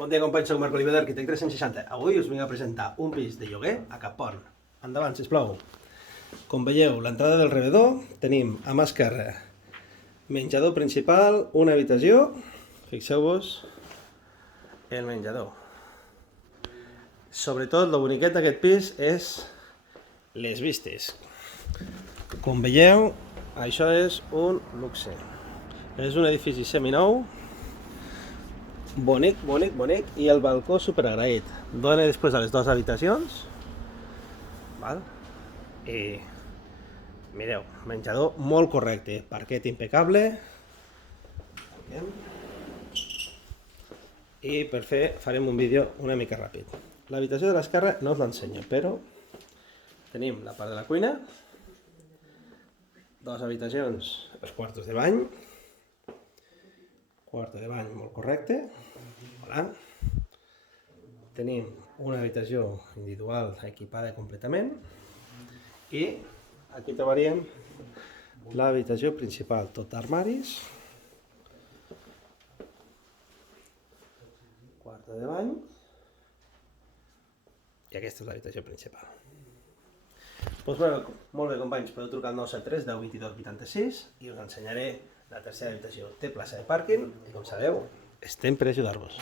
Bon dia, companys, soc Marc Oliver d'Arquitect 360. Avui us vinc a presentar un pis de lloguer a Cap Pont. Endavant, sisplau. Com veieu, l'entrada del rebedor tenim a mà esquerra menjador principal, una habitació. Fixeu-vos el menjador. Sobretot, el boniquet d'aquest pis és les vistes. Com veieu, això és un luxe. És un edifici seminou, bonic, bonic, bonic, i el balcó superagraït. Dona després a les dues habitacions, val? I mireu, menjador molt correcte, parquet impecable, i per fer farem un vídeo una mica ràpid. L'habitació de l'esquerra no us l'ensenyo, però tenim la part de la cuina, dues habitacions, els quartos de bany, quarto de bany molt correcte. Hola. Tenim una habitació individual equipada completament i aquí trobaríem l'habitació principal, tot d'armaris, quarto de bany i aquesta és l'habitació principal. Doncs bé, molt bé, companys, podeu trucar al 973 10 22 86 i us ensenyaré la tercera habitació. Té plaça de pàrquing i, com sabeu, estem per ajudar-vos.